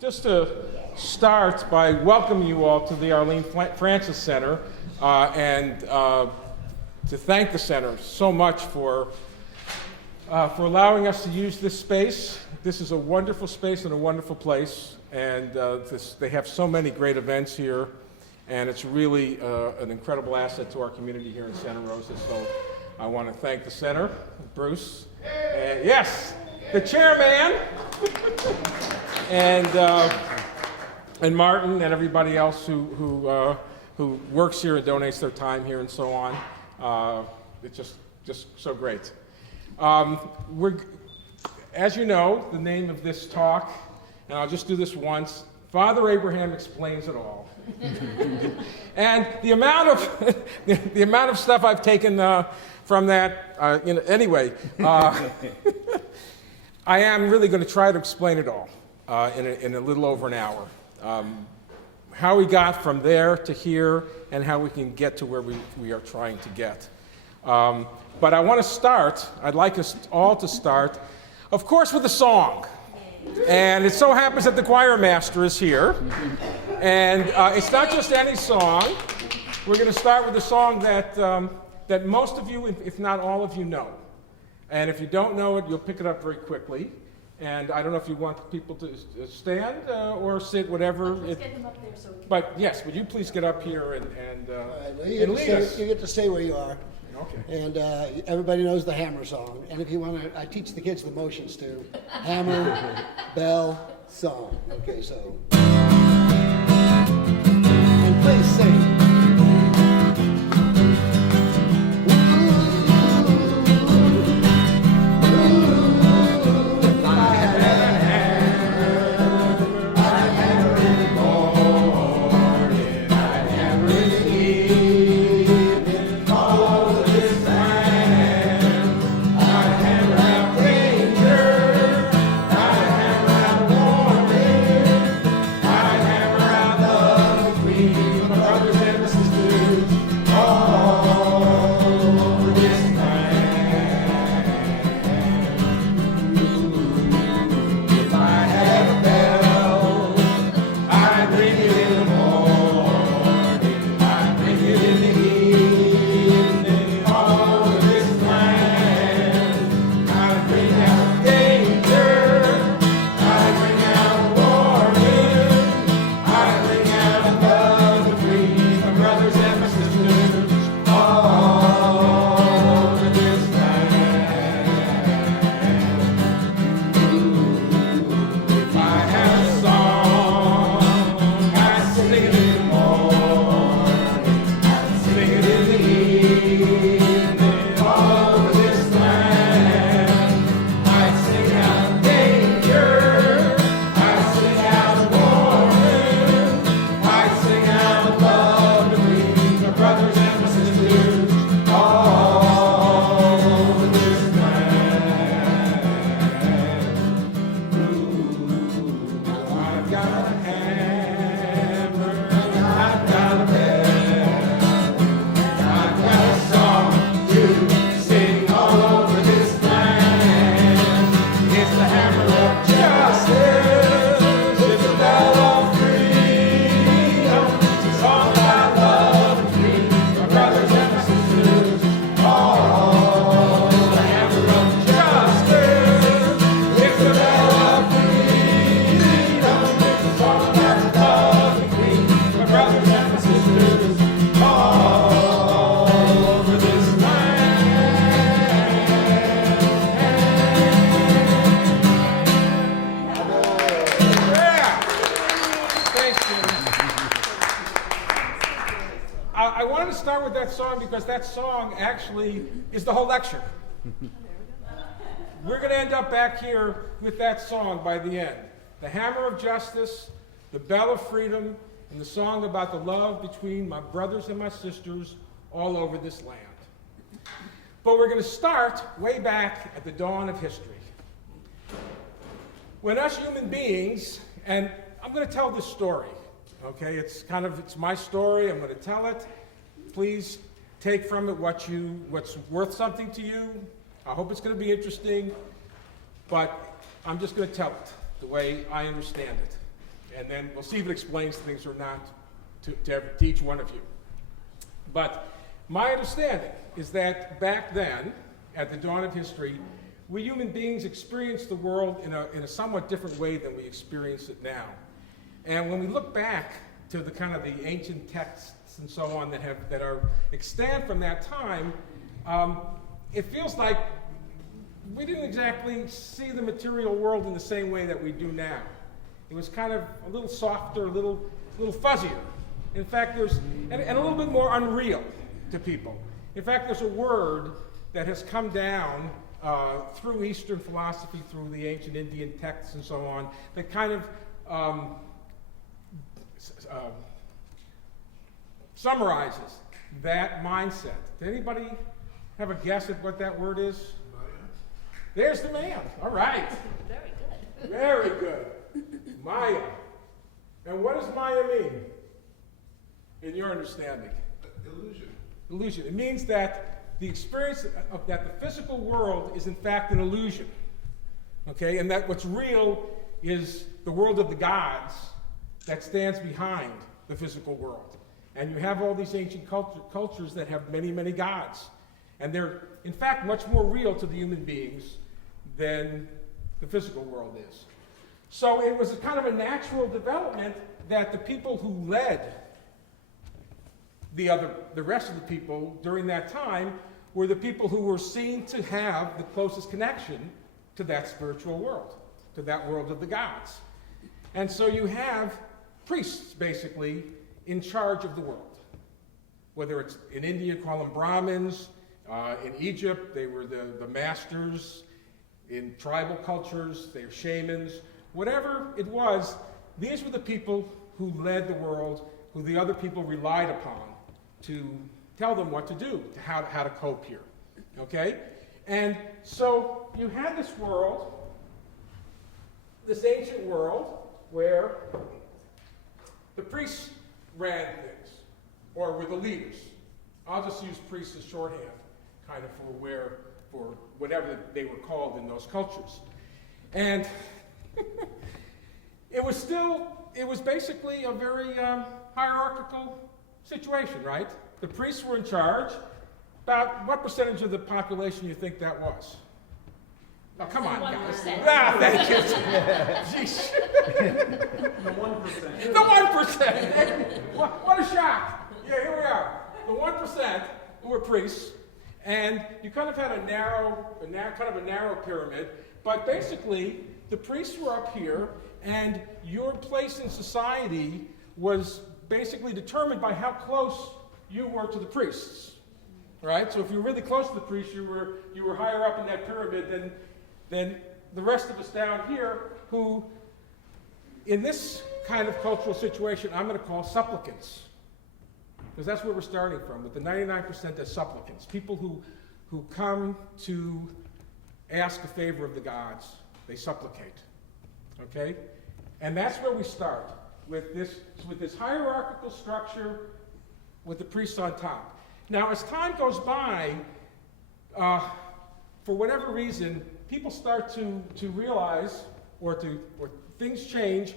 just to start by welcoming you all to the Arlene Francis Center and to thank the center so much for allowing us to use this space. This is a wonderful space and a wonderful place, and they have so many great events here, and it's really an incredible asset to our community here in Santa Rosa. So I want to thank the center, Bruce, and yes, the chairman, and Martin and everybody else who works here and donates their time here and so on. It's just so great. As you know, the name of this talk, and I'll just do this once, Father Abraham Explains It All. And the amount of stuff I've taken from that, anyway, I am really going to try to explain it all in a little over an hour. How we got from there to here and how we can get to where we are trying to get. But I want to start, I'd like us all to start, of course, with a song. And it so happens that the choir master is here. And it's not just any song. We're going to start with a song that most of you, if not all of you, know. And if you don't know it, you'll pick it up very quickly. And I don't know if you want people to stand or sit, whatever. Let's get them up there so we can... But yes, would you please get up here and lead us? You get to stay where you are. Okay. And everybody knows the hammer song. And if you want to, I teach the kids the motions too. Hammer, bell, song. Okay, so. And please sing. Because that song actually is the whole lecture. We're going to end up back here with that song by the end. The Hammer of Justice, the Bell of Freedom, and the song about the love between my brothers and my sisters all over this land. But we're going to start way back at the dawn of history. When us human beings, and I'm going to tell this story, okay? It's my story, I'm going to tell it. Please take from it what's worth something to you. I hope it's going to be interesting, but I'm just going to tell it the way I understand it. And then we'll see if it explains things or not to each one of you. But my understanding is that back then, at the dawn of history, we human beings experienced the world in a somewhat different way than we experience it now. And when we look back to the kind of the ancient texts and so on that are extant from that time, it feels like we didn't exactly see the material world in the same way that we do now. It was kind of a little softer, a little fuzzier. In fact, and a little bit more unreal to people. In fact, there's a word that has come down through Eastern philosophy, through the ancient Indian texts and so on, that kind of summarizes that mindset. Does anybody have a guess at what that word is? There's the man. All right. Very good. Very good. Maya. And what does Maya mean, in your understanding? Illusion. Illusion. It means that the experience of that the physical world is in fact an illusion. Okay? And that what's real is the world of the gods that stands behind the physical world. And you have all these ancient cultures that have many, many gods. And they're, in fact, much more real to the human beings than the physical world is. So it was a kind of a natural development that the people who led the rest of the people during that time were the people who were seen to have the closest connection to that spiritual world, to that world of the gods. And so you have priests, basically, in charge of the world. Whether it's in India, call them Brahmins. In Egypt, they were the masters. In tribal cultures, they were shamans. Whatever it was, these were the people who led the world, who the other people relied upon to tell them what to do, how to cope here. Okay? And so you had this world, this ancient world, where the priests ran things, or were the leaders. I'll just use priests as shorthand, kind of for whatever they were called in those cultures. And it was basically a very hierarchical situation, right? The priests were in charge. About what percentage of the population do you think that was? Oh, come on, guys. 1%. Ah, thank you. Jeez. The 1%. The 1%. What a shock. Yeah, here we are. The 1% who were priests, and you kind of had a narrow pyramid, but basically the priests were up here, and your place in society was basically determined by how close you were to the priests. Right? So if you were really close to the priests, you were higher up in that pyramid than the rest of us down here, who, in this kind of cultural situation, I'm going to call supplicants. Because that's where we're starting from, with the 99% as supplicants. People who come to ask a favor of the gods. They supplicate. Okay? And that's where we start, with this hierarchical structure with the priests on top. Now, as time goes by, for whatever reason, people start to realize, or things change,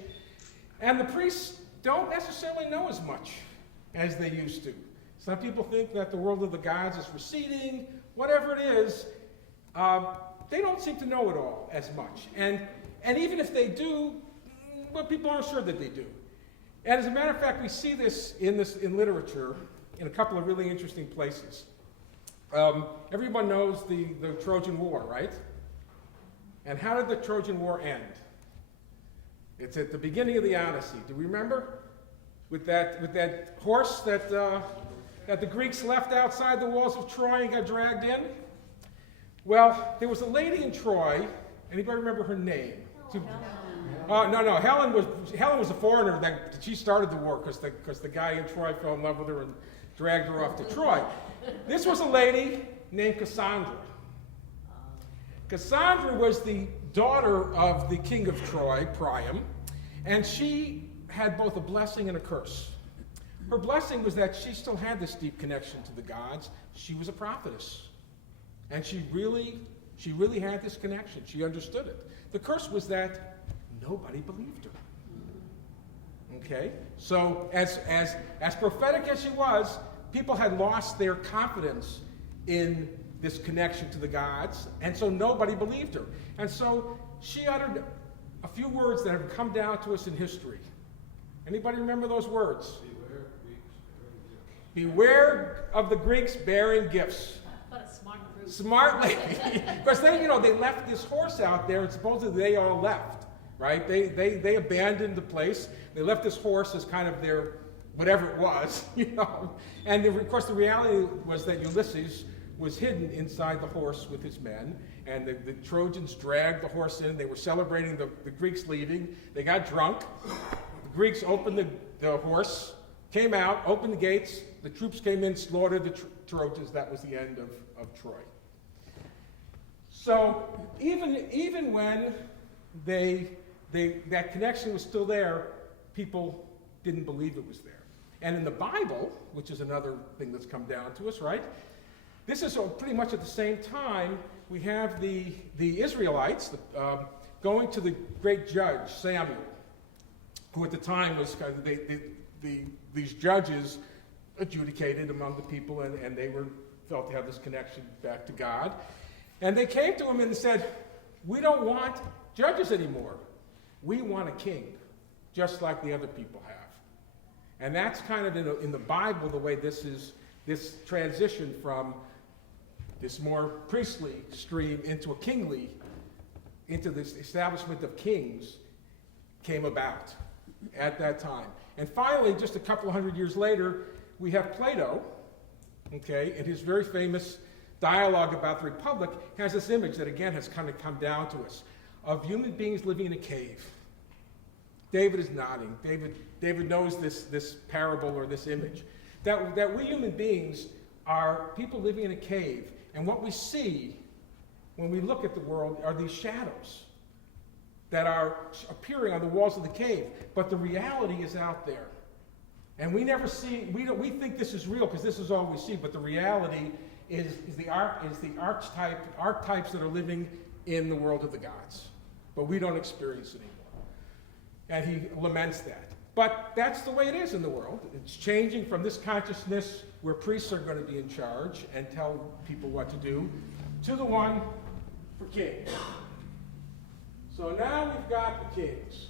and the priests don't necessarily know as much as they used to. Some people think that the world of the gods is receding. Whatever it is, they don't seem to know it all as much. And even if they do, well, people aren't sure that they do. And as a matter of fact, we see this in literature in a couple of really interesting places. Everyone knows the Trojan War, right? And how did the Trojan War end? It's at the beginning of the Odyssey. Do we remember? With that horse that the Greeks left outside the walls of Troy and got dragged in? Well, there was a lady in Troy. Anybody remember her name? No. Helen was a foreigner. She started the war because the guy in Troy fell in love with her and dragged her off to Troy. This was a lady named Cassandra. Cassandra was the daughter of the king of Troy, Priam, and she had both a blessing and a curse. Her blessing was that she still had this deep connection to the gods. She was a prophetess. And she really had this connection. She understood it. The curse was that nobody believed her. Okay? So as prophetic as she was, people had lost their confidence in this connection to the gods, and so nobody believed her. And so she uttered a few words that have come down to us in history. Anybody remember those words? Beware of the Greeks bearing gifts. What a smart group. Smart lady. Because they left this horse out there, and supposedly they all left, right? They abandoned the place. They left this horse as kind of their whatever it was, And of course, the reality was that Ulysses was hidden inside the horse with his men, and the Trojans dragged the horse in. They were celebrating the Greeks leaving. They got drunk. The Greeks opened the horse, came out, opened the gates. The troops came in, slaughtered the Trojans. That was the end of Troy. So even when that connection was still there, people didn't believe it was there. And in the Bible, which is another thing that's come down to us, right? This is pretty much at the same time we have the Israelites going to the great judge, Samuel, who at the time was kind of these judges adjudicated among the people, and they felt to have this connection back to God. And they came to him and said, we don't want judges anymore. We want a king, just like the other people have. And that's kind of in the Bible the way this transition from this more priestly stream into this establishment of kings came about at that time. And finally, just a couple of hundred years later, we have Plato, okay, in his very famous dialogue about the Republic, has this image that again has kind of come down to us of human beings living in a cave. David is nodding. David knows this parable or this image. That we human beings are people living in a cave. And what we see when we look at the world are these shadows that are appearing on the walls of the cave. But the reality is out there. And we never see, we think this is real because this is all we see, but the reality is the archetypes that are living in the world of the gods. But we don't experience it anymore. And he laments that. But that's the way it is in the world. It's changing from this consciousness where priests are going to be in charge and tell people what to do, to the one for kings. So now we've got the kings.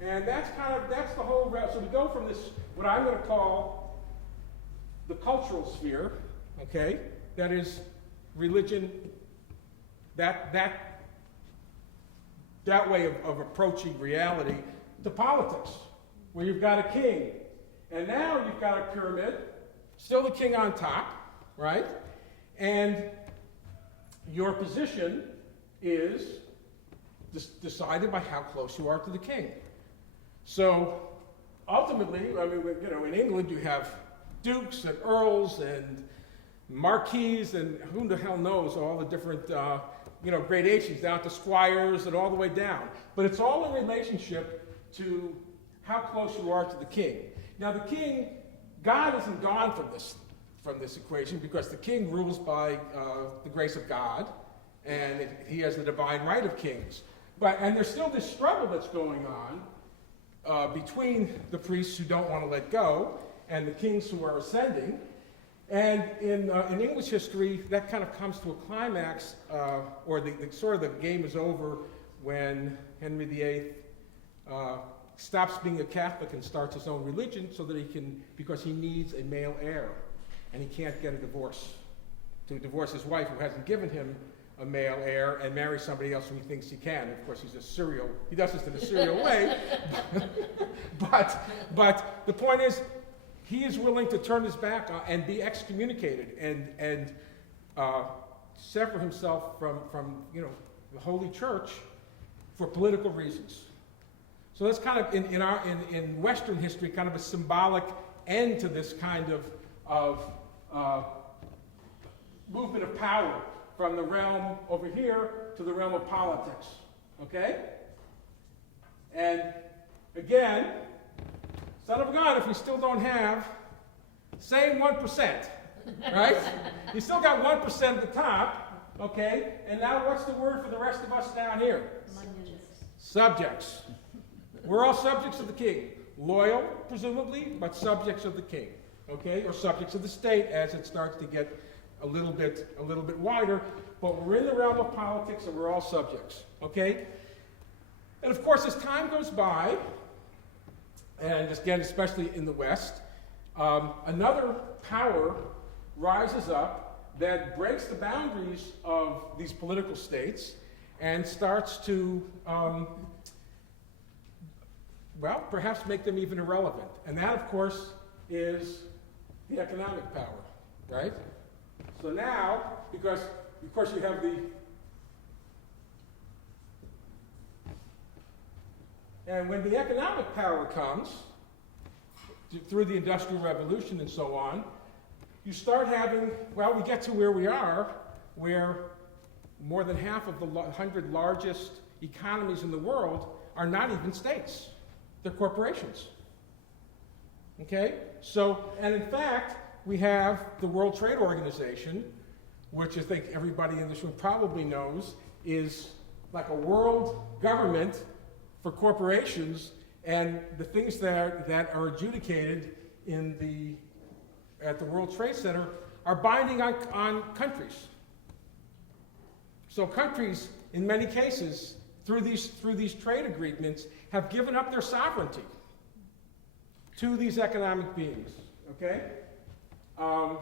And that's the whole, so we go from this, what I'm going to call the cultural sphere, okay, that is religion, that way of approaching reality, to politics, where you've got a king. And now you've got a pyramid, still the king on top, right? And your position is decided by how close you are to the king. So ultimately, I mean, in England you have dukes and earls and marquises and who the hell knows all the different gradations down to squires and all the way down. But it's all in relationship to how close you are to the king. Now the king, God isn't gone from this equation because the king rules by the grace of God, and he has the divine right of kings. And there's still this struggle that's going on between the priests who don't want to let go and the kings who are ascending. And in English history, that kind of comes to a climax, or the sort of the game is over when Henry VIII stops being a Catholic and starts his own religion so that because he needs a male heir, and he can't get a divorce. To divorce his wife who hasn't given him a male heir and marry somebody else who he thinks he can. Of course, he does this in a serial way. But the point is, he is willing to turn his back on and be excommunicated and sever himself from the Holy Church for political reasons. So that's kind of in Western history kind of a symbolic end to this kind of movement of power from the realm over here to the realm of politics. Okay? And again, son of God, if we still don't have, same 1%, right? You still got 1% at the top, okay? And now what's the word for the rest of us down here? Subjects. We're all subjects of the king. loyal, presumably, but subjects of the king, okay, or subjects of the state as it starts to get a little bit wider. But we're in the realm of politics, and we're all subjects, okay. And of course, as time goes by, and again, especially in the West, another power rises up that breaks the boundaries of these political states and starts to, well, perhaps make them even irrelevant. And that, of course, is the economic power, right? So now, because, of course, you have and when the economic power comes, through the Industrial Revolution and so on, you start having, well, we get to where we are, where more than half of the 100 largest economies in the world are not even states. They're corporations. Okay? So, and in fact, we have the World Trade Organization, which I think everybody in this room probably knows is like a world government for corporations, and the things that are adjudicated at the World Trade Center are binding on countries. So countries, in many cases, through these trade agreements, have given up their sovereignty to these economic beings, okay? And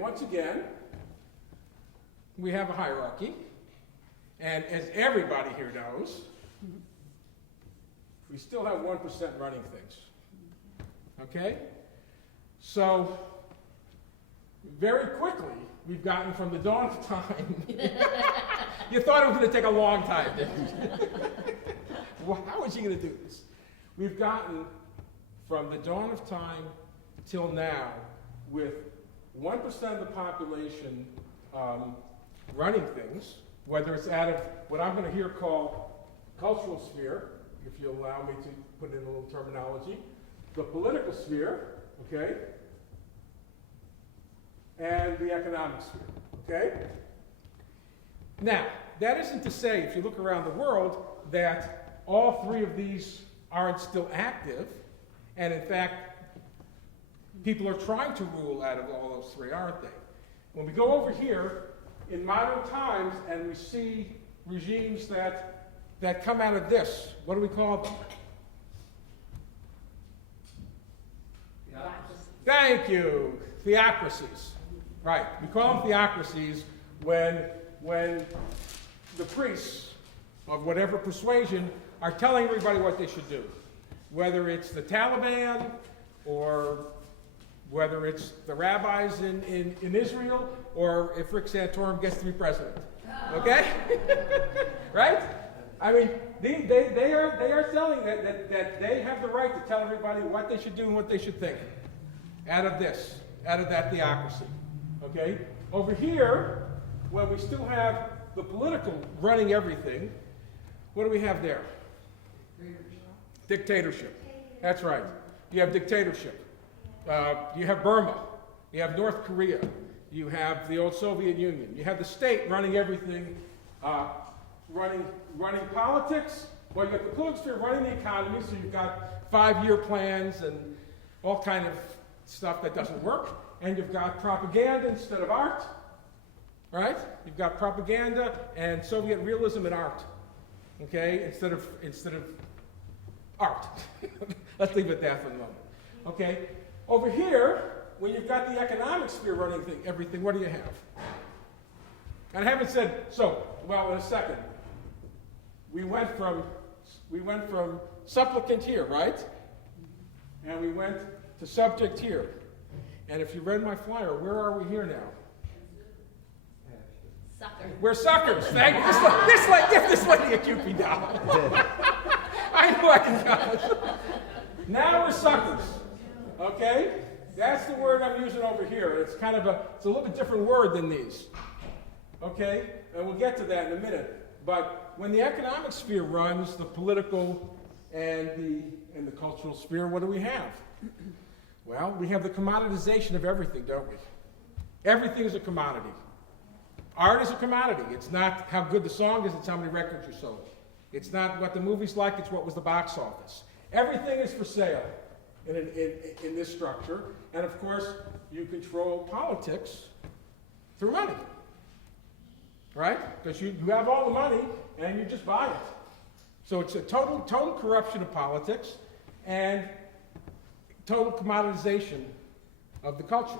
once again, we have a hierarchy, and as everybody here knows, we still have 1% running things, okay? So, very quickly, we've gotten from the dawn of time. You thought it was going to take a long time, didn't you? Well, how is he going to do this? We've gotten from the dawn of time till now with 1% of the population running things, whether it's out of what I'm going to here call cultural sphere, if you allow me to put in a little terminology, the political sphere, okay, and the economic sphere, okay? Now, that isn't to say, if you look around the world, that all three of these aren't still active, and in fact, people are trying to rule out of all those three, aren't they? When we go over here, in modern times, and we see regimes that come out of this, what do we call them? Thank you. Theocracies. Right. We call them theocracies when the priests of whatever persuasion are telling everybody what they should do. Whether it's the Taliban or whether it's the rabbis in Israel or if Rick Santorum gets to be president. Okay? Right? I mean, they are telling that they have the right to tell everybody what they should do and what they should think out of that theocracy. Okay? Over here, when we still have the political running everything, what do we have there? Dictatorship. That's right. You have dictatorship. You have Burma. You have North Korea. You have the old Soviet Union. You have the state running everything, running politics. Well, you have the political sphere running the economy, so you've got 5-year plans and all kind of stuff that doesn't work. And you've got propaganda instead of art, right? You've got propaganda and Soviet realism and art, okay? Instead of art. Let's leave it there for the moment, okay? Over here, when you've got the economic sphere running everything, what do you have? And I haven't said, well, in a second. We went from supplicant here, right? And we went to subject here. And if you read my flyer, where are we here now? Suckers. We're suckers. Thank you. Give this lady a Cupid doll. I know I can count. Now we're suckers. Okay? That's the word I'm using over here. It's kind of it's a little bit different word than these. Okay? And we'll get to that in a minute. But when the economic sphere runs the political and the cultural sphere, what do we have? Well, we have the commoditization of everything, don't we? Everything is a commodity. Art is a commodity. It's not how good the song is, it's how many records you sold. It's not what the movie's like, it's what was the box office. Everything is for sale in this structure. And of course, you control politics through money. Right? Because you have all the money and you just buy it. So it's a total corruption of politics and total commoditization of the culture.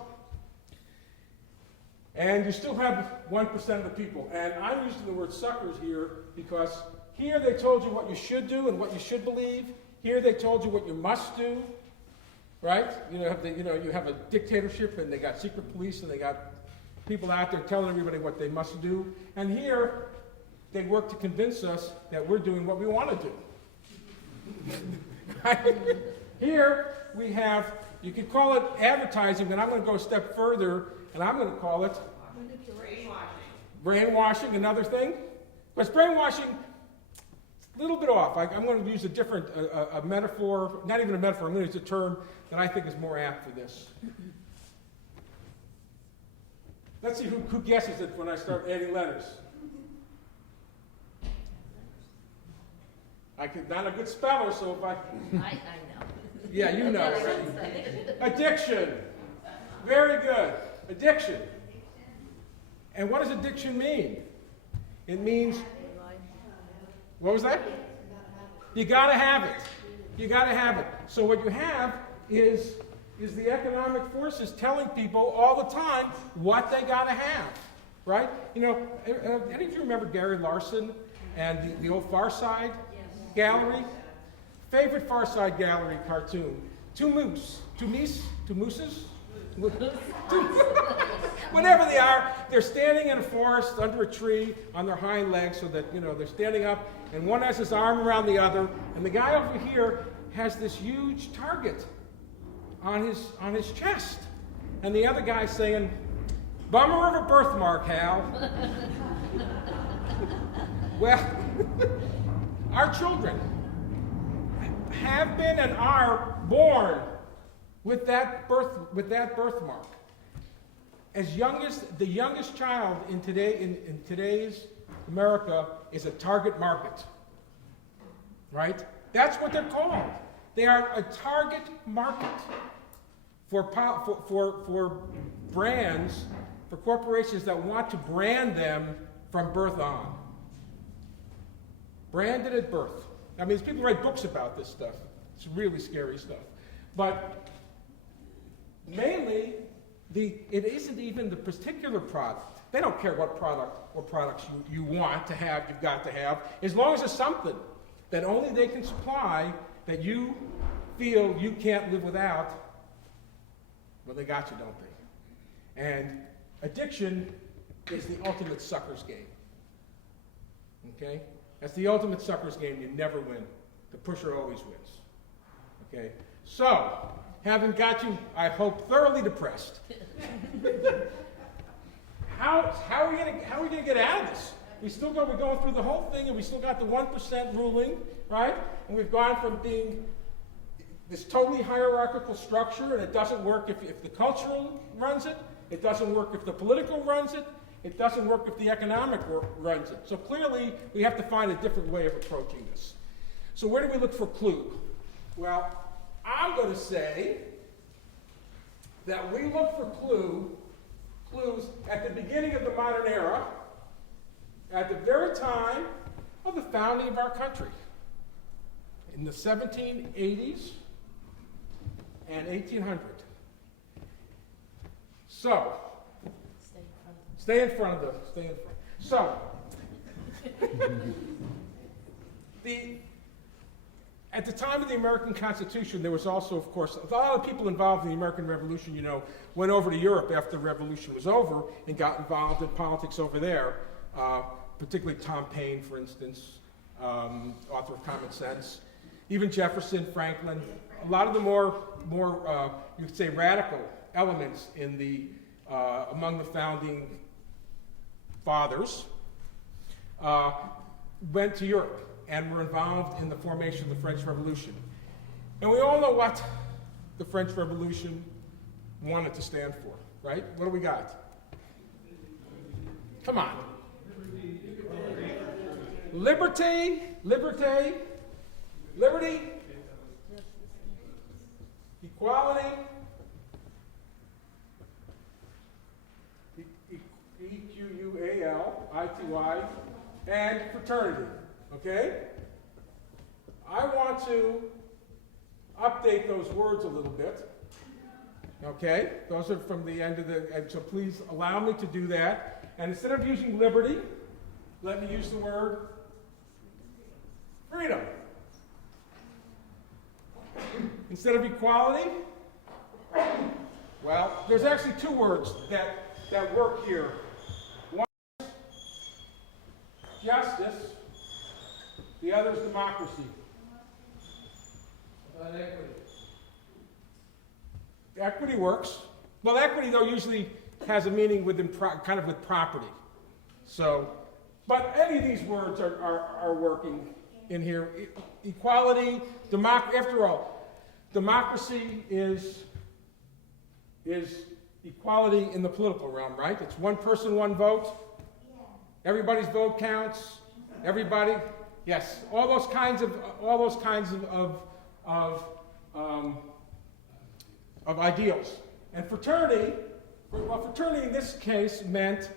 And you still have 1% of the people. And I'm using the word suckers here because here they told you what you should do and what you should believe. Here they told you what you must do. Right? You have a dictatorship and they got secret police and they got people out there telling everybody what they must do. And here they work to convince us that we're doing what we want to do. Right? Here we have, you could call it advertising, but I'm going to go a step further, and I'm going to call it brainwashing, another thing. Because brainwashing, a little bit off. I'm going to use a different a metaphor, not even a metaphor, I'm going to use a term that I think is more apt for this. Let's see who guesses it when I start adding letters. Not a good speller, so if I... I know. Yeah, you know, right? Addiction. Very good. Addiction. And what does addiction mean? It means... What was that? You got to have it. You got to have it. So what you have is the economic forces telling people all the time what they got to have, right? You know, any of you remember Gary Larson and the old Far Side Gallery? Favorite Far Side Gallery cartoon? Two mooses, whatever they are, they're standing in a forest under a tree on their hind legs so that, they're standing up, and one has his arm around the other, and the guy over here has this huge target on his chest. And the other guy's saying, "Bummer of a birthmark, Hal." Well, our children have been and are born with that birthmark. The youngest child in today's America is a target market. Right? That's what they're called. They are a target market for brands, for corporations that want to brand them from birth on. Branded at birth. I mean, people write books about this stuff. It's really scary stuff. But mainly, it isn't even the particular product. They don't care what product or products you want to have, you've got to have, as long as it's something that only they can supply that you feel you can't live without. Well, they got you, don't they? And addiction is the ultimate sucker's game. Okay? That's the ultimate sucker's game. You never win. The pusher always wins. Okay? So, having got you, I hope, thoroughly depressed, how are we going to get out of this? We're going through the whole thing, and we still got the 1% ruling, right? And we've gone from being this totally hierarchical structure, and it doesn't work if the cultural runs it. It doesn't work if the political runs it. It doesn't work if the economic runs it. So clearly, we have to find a different way of approaching this. So where do we look for clue? Well, I'm going to say that we look for clues at the beginning of the modern era, at the very time of the founding of our country, in the 1780s and 1800. So, stay in front of them. Stay in front. So, at the time of the American Constitution, there was also, of course, a lot of people involved in the American Revolution, went over to Europe after the Revolution was over and got involved in politics over there, particularly Tom Paine, for instance, author of Common Sense, even Jefferson, Franklin, a lot of the more you could say, radical elements in among the founding fathers went to Europe and were involved in the formation of the French Revolution. And we all know what the French Revolution wanted to stand for, right? What do we got? Come on. Liberty. and fraternity, okay? I want to update those words a little bit, okay? Those are from the end of and so please allow me to do that. And instead of using liberty, let me use the word freedom. Instead of equality, well, there's actually two words that work here. One is justice, the other is democracy. Equity. Equity works. Well, equity, though, usually has a meaning within kind of with property. So, but any of these words are working in here. Equality, after all, democracy is equality in the political realm, right? It's one person, one vote. Everybody's vote counts. Everybody, yes, all those kinds of ideals. And fraternity, well, fraternity in this case meant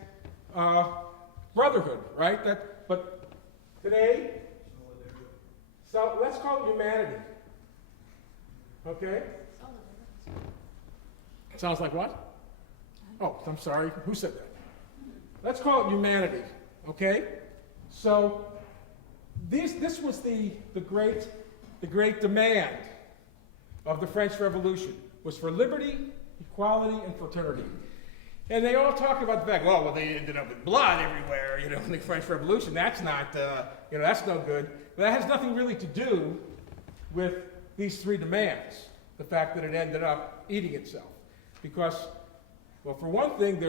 brotherhood, right? But today, so let's call it humanity. Okay? Sounds like what? Oh, I'm sorry. Who said that? Let's call it humanity. Okay? So this was the great demand of the French Revolution, was for liberty, equality, and fraternity. And they all talk about the fact, well, they ended up with blood everywhere, in the French Revolution. That's not, that's no good. But that has nothing really to do with these three demands, the fact that it ended up eating itself. Because, well, for one thing,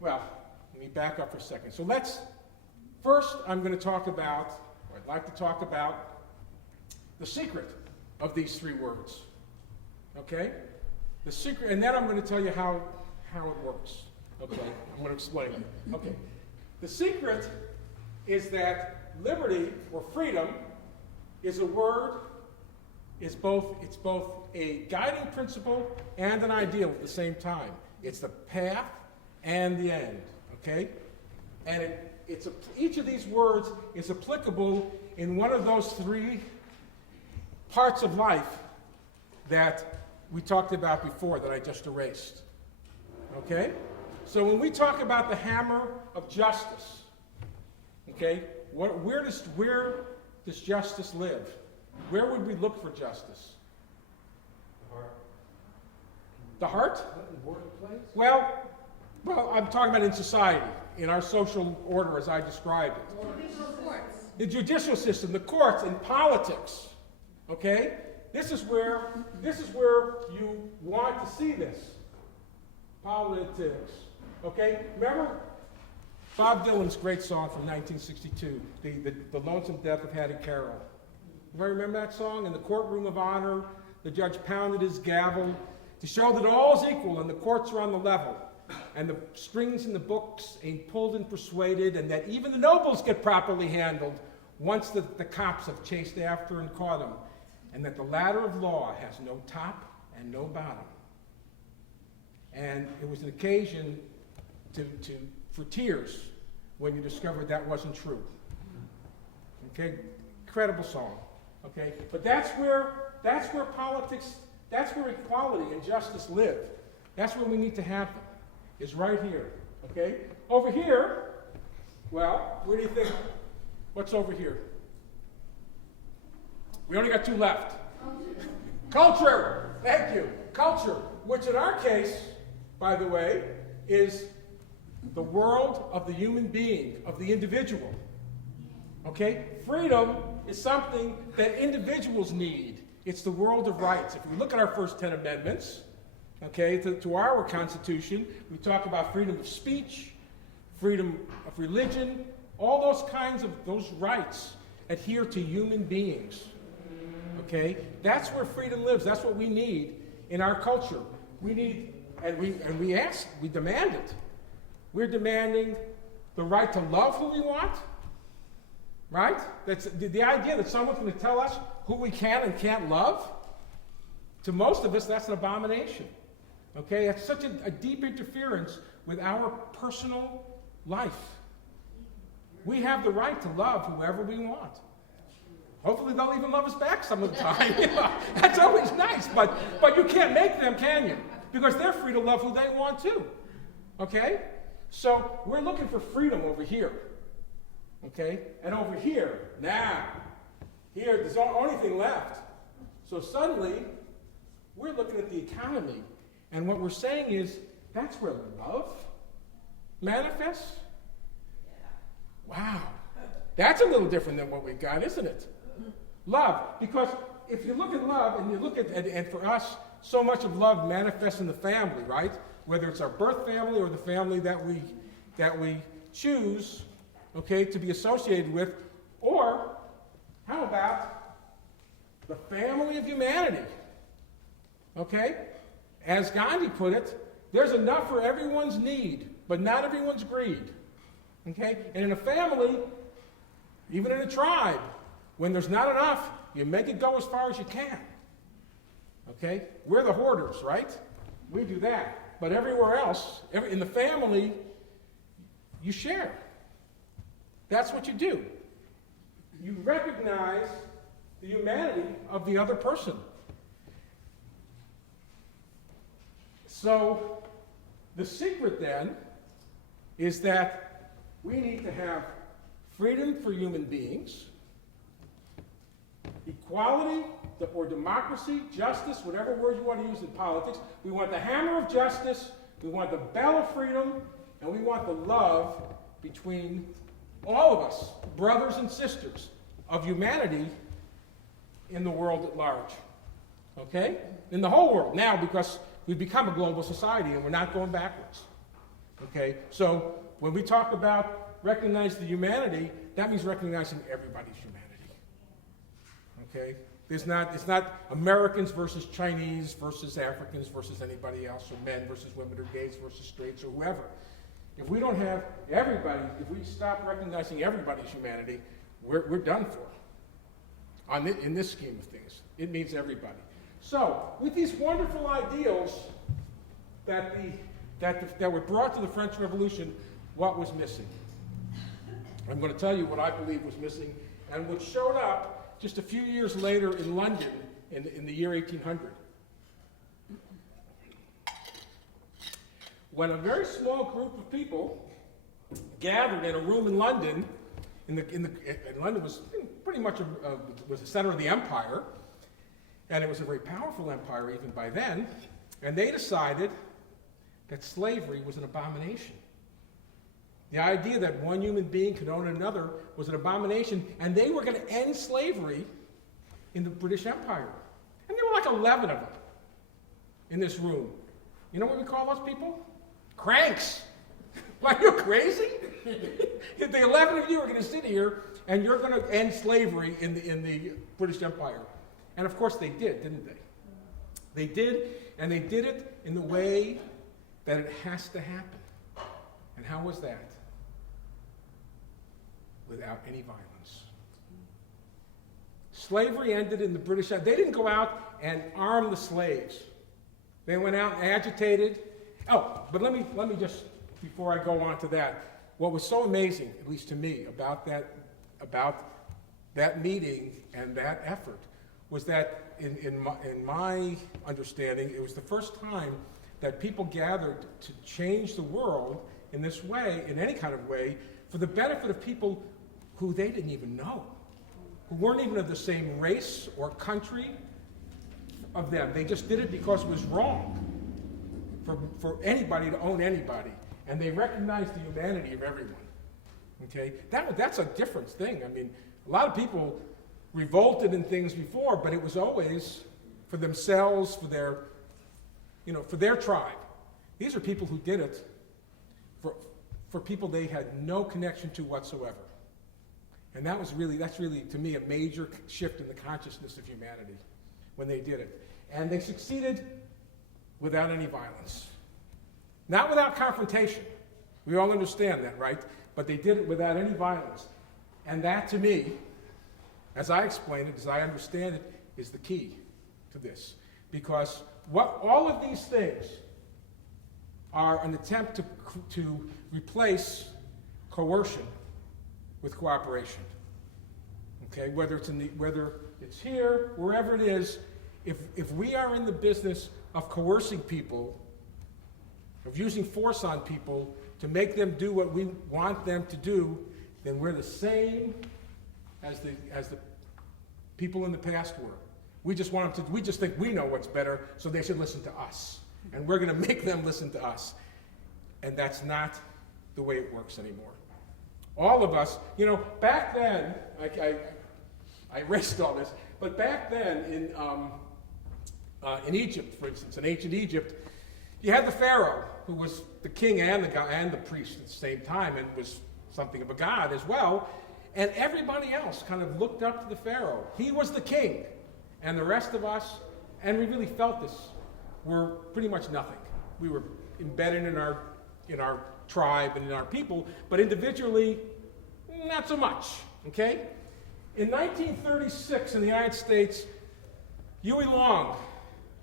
well, let me back up for a second. So first I'm going to talk about, or I'd like to talk about the secret of these three words, okay? The secret, and then I'm going to tell you how it works, okay? I'm going to explain it, okay? The secret is that liberty, or freedom, is a word, it's both a guiding principle and an ideal at the same time. It's the path and the end, okay? And each of these words is applicable in one of those three parts of life that we talked about before that I just erased, okay? So when we talk about the hammer of justice, okay, where does justice live? Where would we look for justice? The heart? The workplace? Well, I'm talking about in society, in our social order as I described it. The judicial system, the courts, and politics. Okay? This is where you want to see this. Politics. Okay? Remember Bob Dylan's great song from 1962, The Lonesome Death of Hattie Carroll. Everybody remember that song? In the courtroom of honor, the judge pounded his gavel to show that all is equal and the courts are on the level, and the strings in the books ain't pulled and persuaded, and that even the nobles get properly handled once the cops have chased after and caught them, and that the ladder of law has no top and no bottom. And it was an occasion for tears when you discovered that wasn't true. Okay, incredible song. Okay, but that's where politics, that's where equality and justice live. That's where we need to have them, is right here. Okay, over here, well, where do you think? What's over here? We only got two left. Culture. Thank you. Culture, which in our case, by the way, is the world of the human being, of the individual. Okay? Freedom is something that individuals need. It's the world of rights. If we look at our first 10 amendments, okay, to our Constitution, we talk about freedom of speech, freedom of religion, all those kinds of those rights adhere to human beings. Okay? That's where freedom lives. That's what we need in our culture. We need, and we demand it. We're demanding the right to love who we want, right? That's the idea that someone's going to tell us who we can and can't love. To most of us, that's an abomination. Okay? That's such a deep interference with our personal life. we have the right to love whoever we want. Hopefully they'll even love us back some of the time. You know, that's always nice, but you can't make them, can you? Because they're free to love who they want too. Okay? So we're looking for freedom over here. Okay? And over here, now, here, there's the only thing left. So suddenly, we're looking at the economy, and what we're saying is, that's where love manifests? Wow. That's a little different than what we've got, isn't it? Love. Because if you look at love, and you look at, and for us, so much of love manifests in the family, right? Whether it's our birth family or the family that we choose, okay, to be associated with, or how about the family of humanity? Okay? As Gandhi put it, there's enough for everyone's need, but not everyone's greed. Okay? And in a family, even in a tribe, when there's not enough, you make it go as far as you can. Okay? We're the hoarders, right? We do that. But everywhere else, in the family, you share. That's what you do. You recognize the humanity of the other person. So, the secret then is that we need to have freedom for human beings, equality or democracy, justice, whatever word you want to use in politics. We want the hammer of justice, we want the bell of freedom, and we want the love between all of us, brothers and sisters of humanity in the world at large. Okay? In the whole world now, because we've become a global society and we're not going backwards. Okay? So when we talk about recognize the humanity, that means recognizing everybody's humanity. Okay? It's not Americans versus Chinese versus Africans versus anybody else, or men versus women, or gays versus straights, or whoever. If we don't have everybody, if we stop recognizing everybody's humanity, we're done for. In this scheme of things, it means everybody. So, with these wonderful ideals that were brought to the French Revolution, what was missing? I'm going to tell you what I believe was missing, and what showed up just a few years later in London in the year 1800. When a very small group of people gathered in a room in London, and London was pretty much was the center of the empire, and it was a very powerful empire even by then, and they decided that slavery was an abomination. The idea that one human being could own another was an abomination, and they were going to end slavery in the British Empire. And there were like 11 of them in this room. You know what we call those people? Cranks. Like, you're crazy? The 11 of you are going to sit here, and you're going to end slavery in the British Empire. And of course they did, didn't they? They did, and they did it in the way that it has to happen. And how was that? Without any violence. Slavery ended in the British Empire. They didn't go out and arm the slaves. They went out and agitated. Oh, but let me just, before I go on to that, what was so amazing, at least to me, about that meeting and that effort was that in my understanding, it was the first time that people gathered to change the world in this way, in any kind of way, for the benefit of people who they didn't even know, who weren't even of the same race or country of them. They just did it because it was wrong for anybody to own anybody, and they recognized the humanity of everyone. Okay, that's a different thing. I mean, a lot of people revolted in things before, but it was always for themselves, for their tribe. These are people who did it for people they had no connection to whatsoever. And that's really, to me, a major shift in the consciousness of humanity when they did it. And they succeeded without any violence. Not without confrontation. We all understand that, right? But they did it without any violence. And that, to me, as I explain it, as I understand it, is the key to this. Because all of these things are an attempt to replace coercion with cooperation. Okay, whether it's here, wherever it is, if we are in the business of coercing people, of using force on people to make them do what we want them to do, then we're the same as the people in the past were. We just want them to. We just think we know what's better, so they should listen to us, and we're going to make them listen to us. And that's not the way it works anymore. All of us, back then, I erased all this, but back then in Egypt, for instance, in ancient Egypt, you had the Pharaoh, who was the king and the priest at the same time, and was something of a god as well. And everybody else kind of looked up to the Pharaoh. He was the king, and the rest of us, and we really felt this, were pretty much nothing. We were embedded in our tribe and in our people, but individually, not so much. Okay? In 1936, in the United States, Huey Long.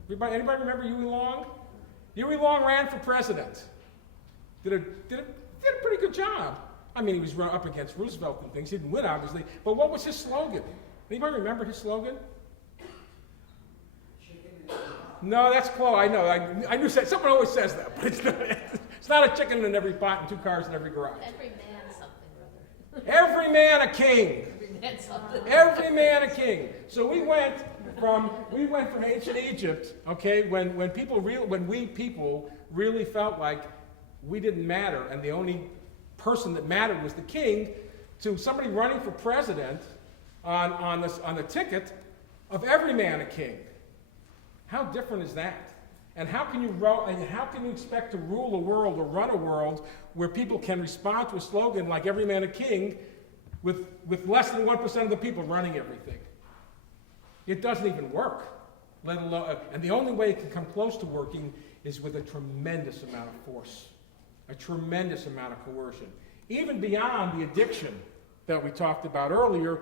Anybody remember Huey Long? Huey Long ran for president. Did a pretty good job. I mean, he was up against Roosevelt and things. He didn't win, obviously. But what was his slogan? Anybody remember his slogan? No, that's close. I know. I knew someone always says that, but it's not a chicken in every pot and 2 cars in every garage. Every man something, brother. Every man a king. Every man something. Every man a king. So we went from ancient Egypt, okay, when we people really felt like we didn't matter, and the only person that mattered was the king, to somebody running for president on the ticket of every man a king. How different is that? And how can you expect to rule a world or run a world where people can respond to a slogan like every man a king with less than 1% of the people running everything? It doesn't even work, let alone, and the only way it can come close to working is with a tremendous amount of force, a tremendous amount of coercion. Even beyond the addiction that we talked about earlier,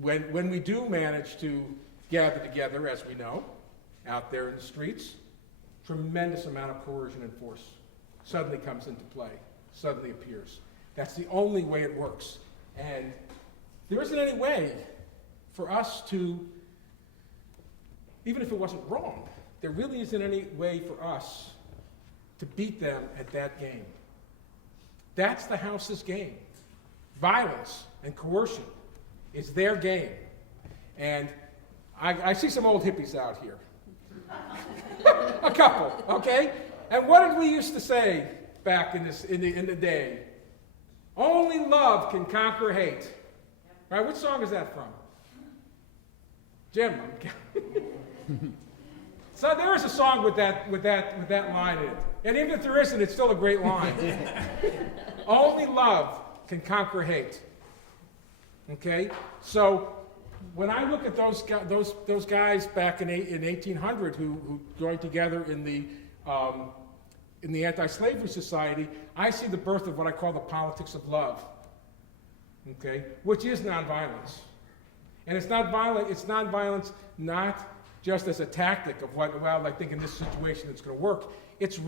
when we do manage to gather together, as we know, out there in the streets, tremendous amount of coercion and force suddenly comes into play, suddenly appears. That's the only way it works. And there isn't any way for us to, even if it wasn't wrong, there really isn't any way for us to beat them at that game. That's the house's game. Violence and coercion is their game. And I see some old hippies out here. A couple, okay? And what did we used to say back in the day? Only love can conquer hate. Right? Which song is that from? Jim. So there is a song with that line in it. And even if there isn't, it's still a great line. Only love can conquer hate. Okay? So when I look at those guys back in 1800 who joined together in the anti-slavery society, I see the birth of what I call the politics of love. Okay? Which is nonviolence. And it's nonviolence not just as a tactic of I think in this situation it's going to work. It's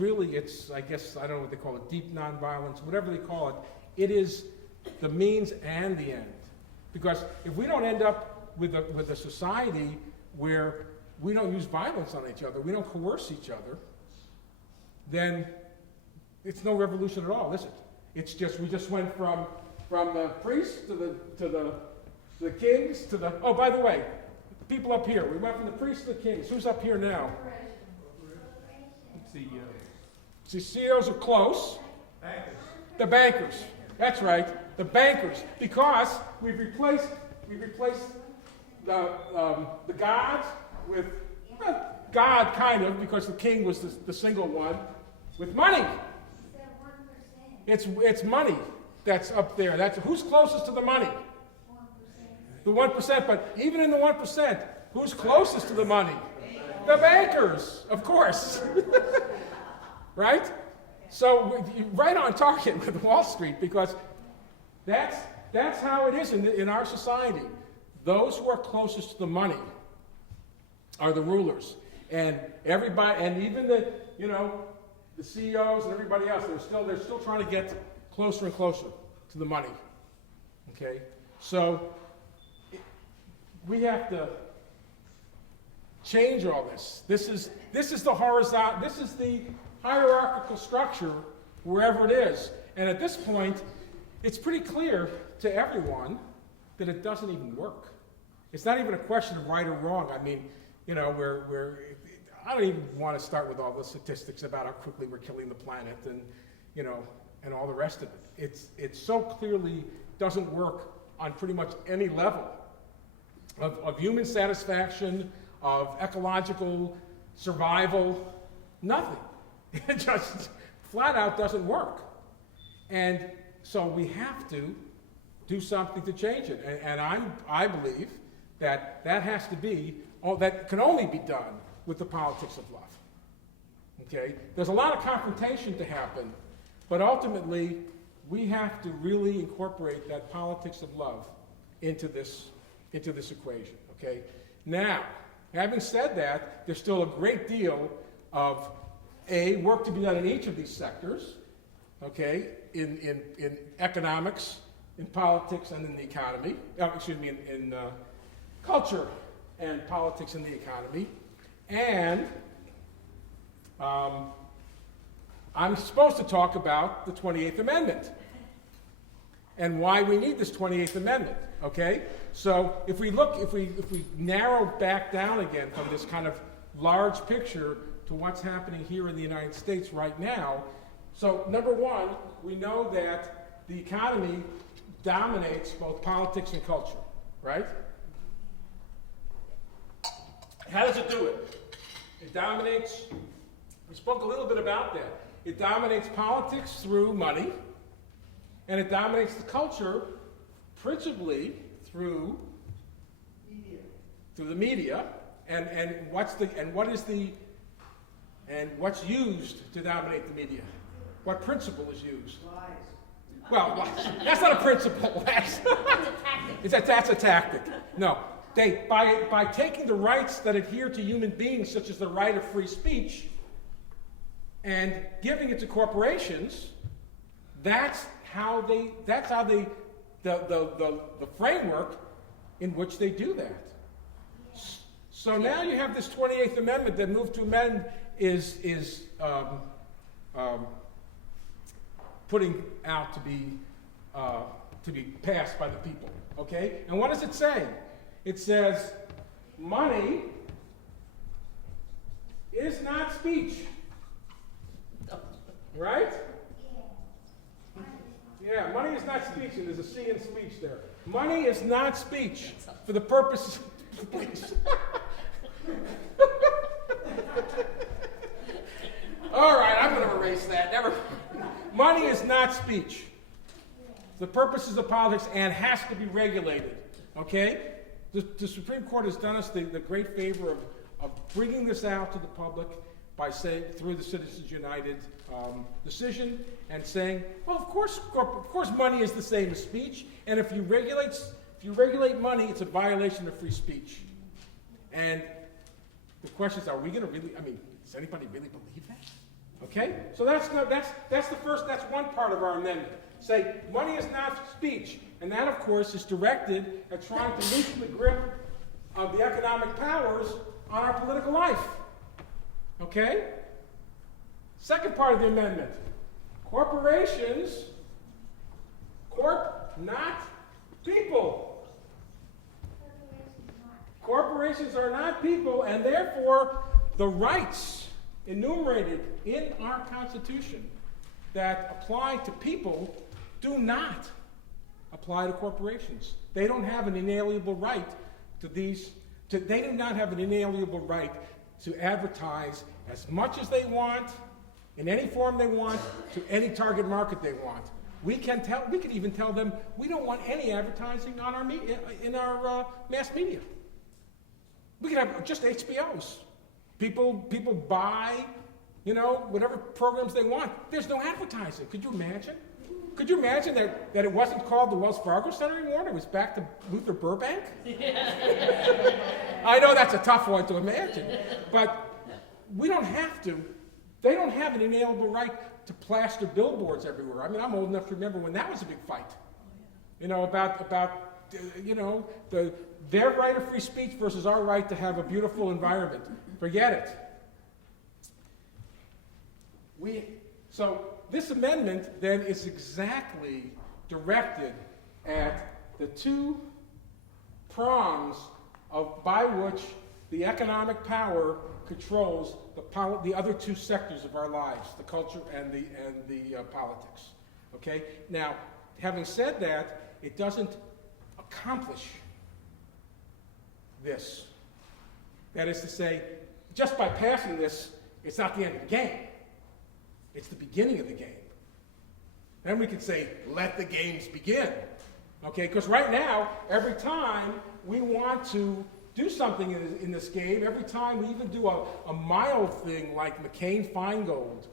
I guess, I don't know what they call it, deep nonviolence, whatever they call it. It is the means and the end. Because if we don't end up with a society where we don't use violence on each other, we don't coerce each other, then it's no revolution at all, is it? It's just, we just went from the priests to the kings to the, oh, by the way, people up here, we went from the priests to the kings. Who's up here now? Let's see, see, those are close. Bankers. The bankers. That's right, the bankers. Because we've replaced the gods with, God kind of, because the king was the single one, with money. It's money that's up there. That's who's closest to the money? The 1%. But even in the 1%, who's closest to the money? The bankers, of course. Right? So right on target with Wall Street, because that's how it is in our society. Those who are closest to the money are the rulers, and everybody, and even the CEOs and everybody else, they're still trying to get closer and closer to the money. Okay? So we have to change all this. This is the hierarchical structure wherever it is. And at this point, it's pretty clear to everyone that it doesn't even work. It's not even a question of right or wrong. I mean, I don't even want to start with all the statistics about how quickly we're killing the planet and, and all the rest of it. It so clearly doesn't work on pretty much any level of human satisfaction, of ecological survival, nothing. It just flat out doesn't work. And so we have to do something to change it. And I believe that has to be, that can only be done with the politics of love. Okay? There's a lot of confrontation to happen, but ultimately we have to really incorporate that politics of love into this equation. Okay? Now, having said that, there's still a great deal of work to be done in each of these sectors, okay, in economics, in politics, and in the economy, in culture and politics and the economy. And I'm supposed to talk about the 28th Amendment and why we need this 28th Amendment, okay? So if we narrow back down again from this kind of large picture to what's happening here in the United States right now, so number one, we know that the economy dominates both politics and culture, right? How does it do it? It dominates, we spoke a little bit about that. It dominates politics through money, and it dominates the culture principally through the media. And what's used to dominate the media? What principle is used? Lies. Well, that's not a principle. That's a tactic. No. By taking the rights that adhere to human beings, such as the right of free speech, and giving it to corporations, that's the framework in which they do that. So now you have this 28th Amendment that move to amend is putting out to be passed by the people. Okay? And what does it say? It says, money is not speech. Right? Yeah, money is not speech, and there's a C in speech there. Money is not speech for the purposes. Please. All right, I'm going to erase that. Never. Money is not speech. The purposes of politics and has to be regulated. Okay? The Supreme Court has done us the great favor of bringing this out to the public by saying, through the Citizens United decision, and saying, well, of course money is the same as speech, and if you regulate money, it's a violation of free speech. And the question is, are we going to really? I mean, does anybody really believe that? Okay, so that's one part of our amendment. Say money is not speech, and that, of course, is directed at trying to loosen the grip of the economic powers on our political life. Okay? Second part of the amendment. Corporations, not people. Corporations are not people, and therefore the rights enumerated in our Constitution that apply to people do not apply to corporations. They don't have an inalienable right they do not have an inalienable right to advertise as much as they want, in any form they want, to any target market they want. We can even tell them we don't want any advertising on our in our mass media. We can have just HBOs. People buy, whatever programs they want. There's no advertising. Could you imagine? Could you imagine that it wasn't called the Wells Fargo Center anymore? It was back to Luther Burbank? I know that's a tough one to imagine. But we don't have to. They don't have an inalienable right to plaster billboards everywhere. I mean, I'm old enough to remember when that was a big fight. their right of free speech versus our right to have a beautiful environment. Forget it. So this amendment then is exactly directed at the two prongs by which the economic power controls the other two sectors of our lives, the culture and the politics. Okay? Now, having said that, it doesn't accomplish this. That is to say, just by passing this, it's not the end of the game. It's the beginning of the game. Then we could say, let the games begin. Okay, because right now, every time we want to do something in this game, every time we even do a mild thing like McCain-Feingold,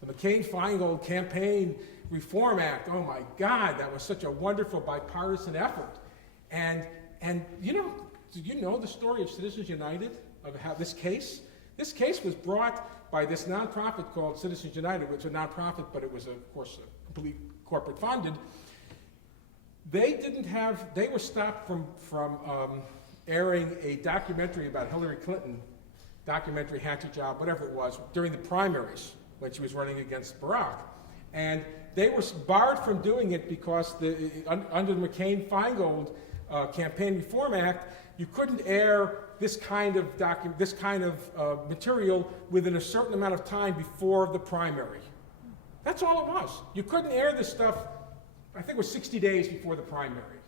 the McCain-Feingold Campaign Reform Act, oh my God, that was such a wonderful bipartisan effort. And did you know the story of Citizens United, of how this case? This case was brought by this nonprofit called Citizens United, which was a nonprofit, but it was, of course, completely corporate funded. They were stopped from airing a documentary about Hillary Clinton, documentary Hatchet Job, whatever it was, during the primaries when she was running against Barack. And they were barred from doing it because under the McCain-Feingold Campaign Reform Act, you couldn't air this kind of material within a certain amount of time before the primary. That's all it was. You couldn't air this stuff, I think it was 60 days before the primary.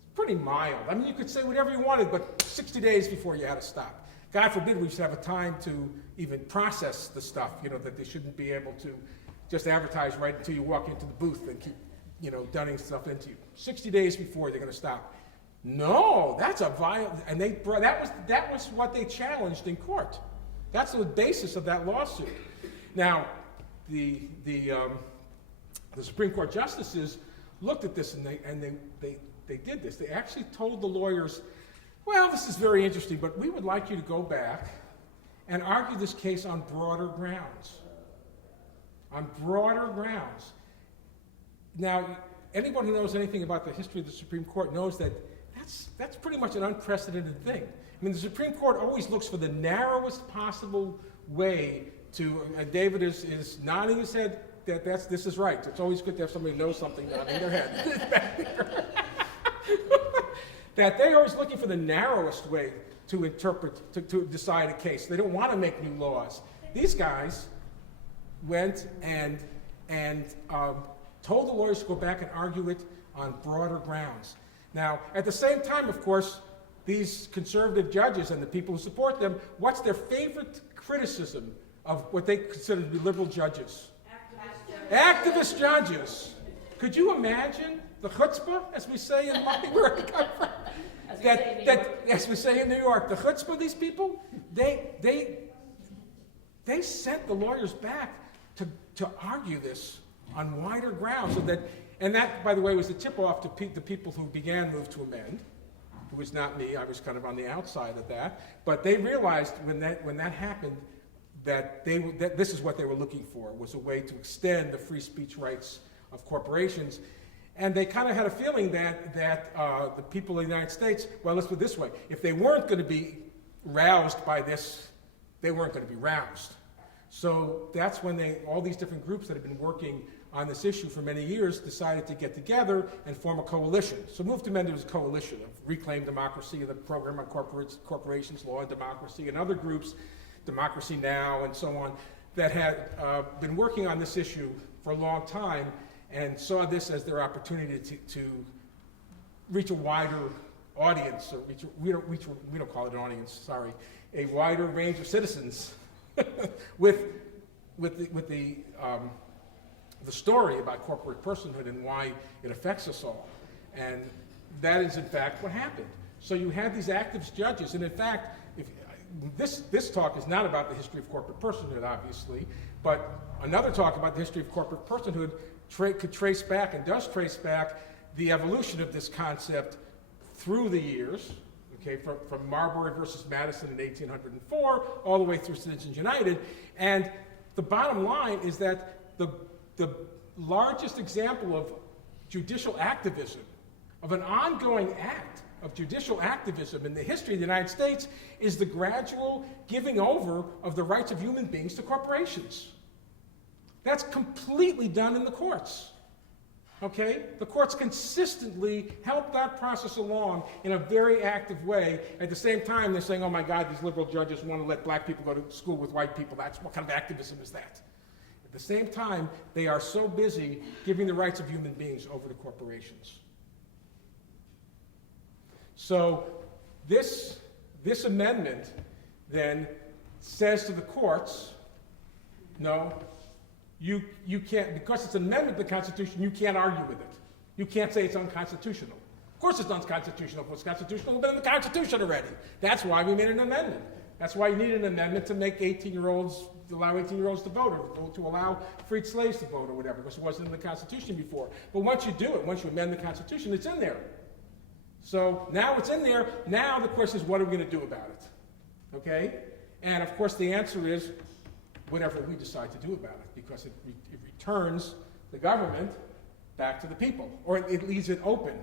It's pretty mild. I mean, you could say whatever you wanted, but 60 days before you had to stop. God forbid we should have a time to even process the stuff, that they shouldn't be able to just advertise right until you walk into the booth and keep, dunning stuff into you. 60 days before they're going to stop. No, that's a violent, and that was what they challenged in court. That's the basis of that lawsuit. Now, the Supreme Court justices looked at this and they did this. They actually told the lawyers, well, this is very interesting, but we would like you to go back and argue this case on broader grounds. On broader grounds. Now, anyone who knows anything about the history of the Supreme Court knows that that's pretty much an unprecedented thing. I mean, the Supreme Court always looks for the narrowest possible way to, and David is nodding his head that this is right. It's always good to have somebody know something nodding their head. That they're always looking for the narrowest way to interpret, to decide a case. They don't want to make new laws. These guys went and told the lawyers to go back and argue it on broader grounds. Now, at the same time, of course, these conservative judges and the people who support them, what's their favorite criticism of what they consider to be liberal judges? Activist judges. Could you imagine the chutzpah, as we say in where I come from? As we say in New York, the chutzpah of these people, they sent the lawyers back to argue this on wider grounds, and that, by the way, was the tip-off to the people who began Move to Amend. It was not me. I was kind of on the outside of that. But they realized when that happened that this is what they were looking for, was a way to extend the free speech rights of corporations. And they kind of had a feeling that the people of the United States, well, let's put it this way, if they weren't going to be roused by this, they weren't going to be roused. So that's when all these different groups that have been working on this issue for many years decided to get together and form a coalition. So Move to Amend was a coalition of Reclaim Democracy and the Program on Corporations, Law and Democracy, and other groups, Democracy Now! And so on, that had been working on this issue for a long time and saw this as their opportunity to reach a wider audience, or we don't call it an audience, sorry, a wider range of citizens with the story about corporate personhood and why it affects us all. And that is, in fact, what happened. So you had these activist judges, and in fact, this talk is not about the history of corporate personhood, obviously, but another talk about the history of corporate personhood could trace back, and does trace back, the evolution of this concept through the years, okay, from Marbury versus Madison in 1804 all the way through Citizens United. And the bottom line is that the largest example of judicial activism, of an ongoing act of judicial activism in the history of the United States, is the gradual giving over of the rights of human beings to corporations. That's completely done in the courts. Okay? The courts consistently help that process along in a very active way. At the same time, they're saying, oh my God, these liberal judges want to let black people go to school with white people. What kind of activism is that? At the same time, they are so busy giving the rights of human beings over to corporations. So this amendment then says to the courts, no, you can't, because it's an amendment to the Constitution, you can't argue with it. You can't say it's unconstitutional. Of course it's unconstitutional. If it's constitutional, it's been in the Constitution already. That's why we made an amendment. That's why you need an amendment to make 18-year-olds, allow 18-year-olds to vote, or to allow freed slaves to vote or whatever, because it wasn't in the Constitution before. But once you do it, once you amend the Constitution, it's in there. So now it's in there. Now the question is, what are we going to do about it? Okay? And of course the answer is whatever we decide to do about it, because it returns the government back to the people, or it leaves it open.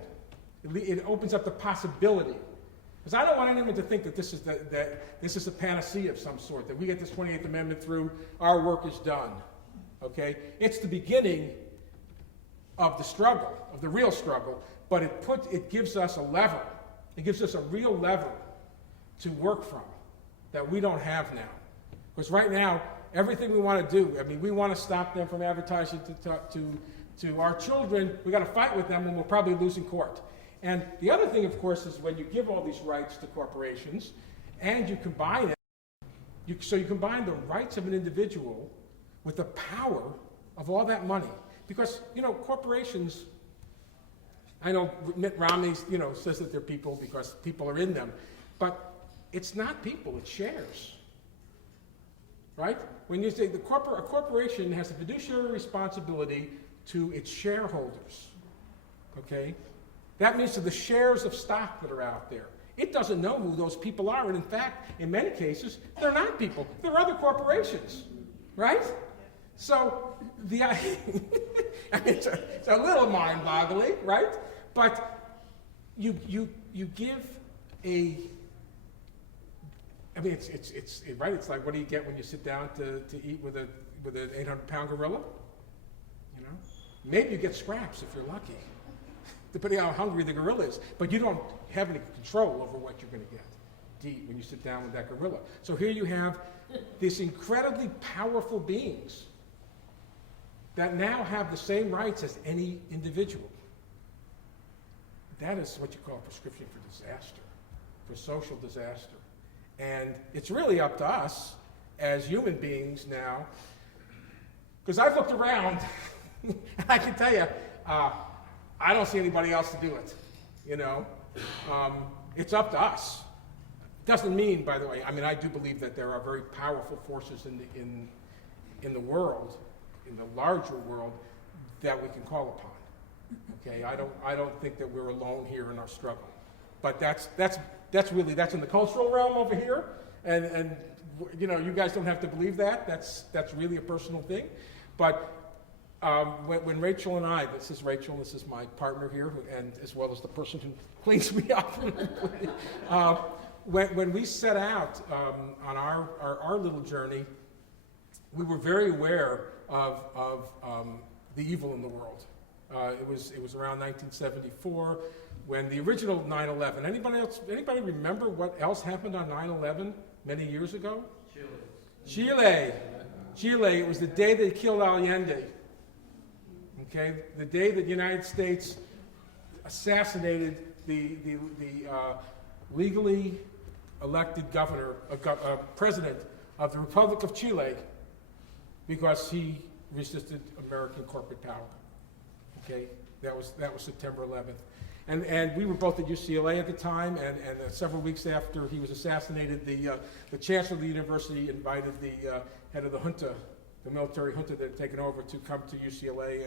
It opens up the possibility. Because I don't want anyone to think that this is a panacea of some sort, that we get this 28th Amendment through, our work is done. Okay? It's the beginning of the struggle, of the real struggle, but it gives us a lever. It gives us a real lever to work from that we don't have now. Because right now, everything we want to do, I mean, we want to stop them from advertising to our children. We got to fight with them, and we'll probably lose in court. And the other thing, of course, is when you give all these rights to corporations, and you combine it, so you combine the rights of an individual with the power of all that money. Because, corporations, I know Mitt Romney, says that they're people because people are in them, but it's not people, it's shares. Right? When you say a corporation has a fiduciary responsibility to its shareholders, okay? That means to the shares of stock that are out there. It doesn't know who those people are, and in fact, in many cases, they're not people. They're other corporations, right? So, I mean, it's a little mind-boggling, right? But you give a, I mean, it's right. It's like, what do you get when you sit down to eat with an 800-pound gorilla? Maybe you get scraps if you're lucky, depending on how hungry the gorilla is. But you don't have any control over what you're going to get to eat when you sit down with that gorilla. So here you have these incredibly powerful beings that now have the same rights as any individual. That is what you call a prescription for disaster, for social disaster. And it's really up to us as human beings now, because I've looked around, and I can tell you, I don't see anybody else to do it, It's up to us. Doesn't mean, by the way, I mean, I do believe that there are very powerful forces in the world, in the larger world, that we can call upon. Okay, I don't think that we're alone here in our struggle, but that's in the cultural realm over here, and you guys don't have to believe that. That's really a personal thing, but when Rachel and I, this is Rachel, this is my partner here, and as well as the person who cleans me up. When we set out on our little journey, we were very aware of the evil in the world. It was around 1974 when the original 9/11. Anybody remember what else happened on 9/11 many years ago? Chile. It was the day they killed Allende. Okay, the day that the United States assassinated the legally elected president of the Republic of Chile because he resisted American corporate power. Okay, that was September 11th, and we were both at UCLA at the time, and several weeks after he was assassinated, the chancellor of the university invited the head of the junta, the military junta that had taken over, to come to UCLA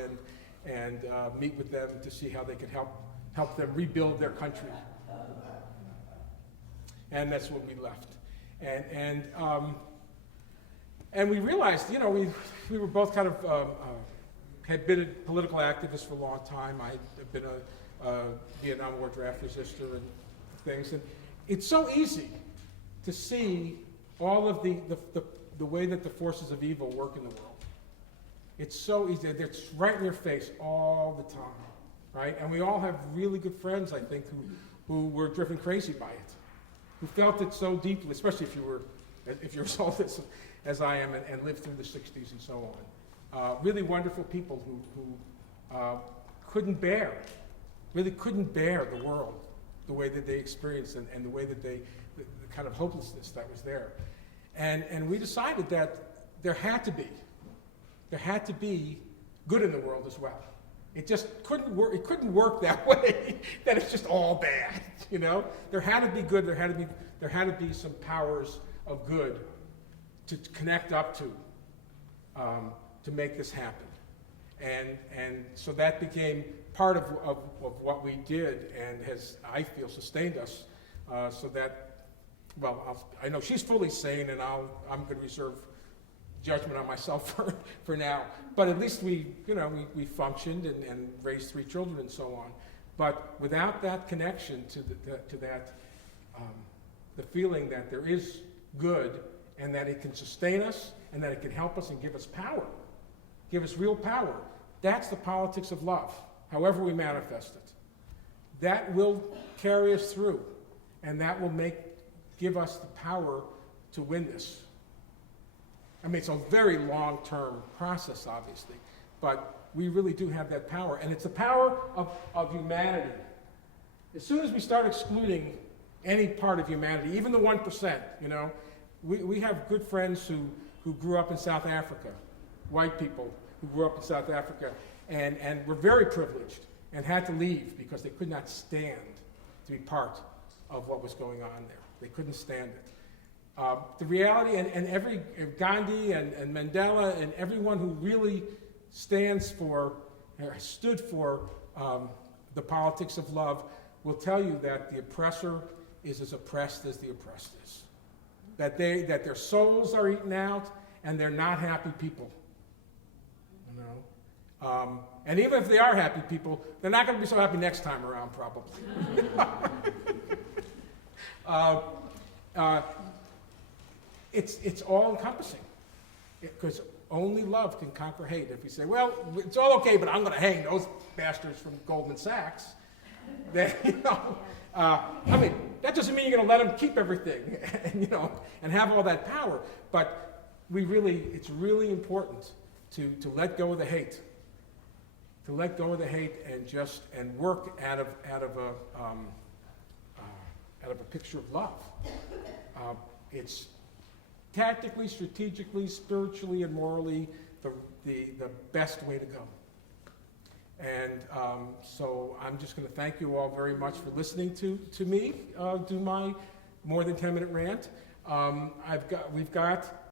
and meet with them to see how they could help them rebuild their country. And that's when we left, and we realized, we were both kind of had been a political activist for a long time. I had been a Vietnam War draft resistor and things. And it's so easy to see all of the way that the forces of evil work in the world. It's so easy. It's right in your face all the time, right? And we all have really good friends, I think, who were driven crazy by it, who felt it so deeply, especially if you're as old as I am and lived through the 60s and so on. Really wonderful people who really couldn't bear the world the way that they experienced and the way that the kind of hopelessness that was there. And we decided that there had to be good in the world as well. It just couldn't work. It couldn't work that way. That it's just all bad. You know, there had to be good. There had to be some powers of good to connect up to make this happen. And so that became part of what we did and has, I feel, sustained us so that, well, I know she's fully sane, and I'm going to reserve judgment on myself for now. But at least we functioned and raised 3 children and so on. But without that connection to that, the feeling that there is good and that it can sustain us and that it can help us and give us power, give us real power, that's the politics of love, however we manifest it. That will carry us through, and that will give us the power to win this. I mean, it's a very long-term process, obviously, but we really do have that power, and it's the power of humanity. As soon as we start excluding any part of humanity, even the 1%, we have good friends who grew up in South Africa, white people who grew up in South Africa, and were very privileged and had to leave because they could not stand to be part of what was going on there. They couldn't stand it. The reality, and every Gandhi and Mandela and everyone who really stood for the politics of love will tell you that the oppressor is as oppressed as the oppressed is. That their souls are eaten out and they're not happy people. And even if they are happy people, they're not going to be so happy next time around, probably. It's all-encompassing, because only love can conquer hate. If you say, well, it's all okay, but I'm going to hang those bastards from Goldman Sachs, then, I mean, that doesn't mean you're going to let them keep everything, and have all that power. But it's really important to let go of the hate, and work out of a picture of love. It's tactically, strategically, spiritually, and morally the best way to go. And so I'm just going to thank you all very much for listening to me do my more than 10-minute rant. We've got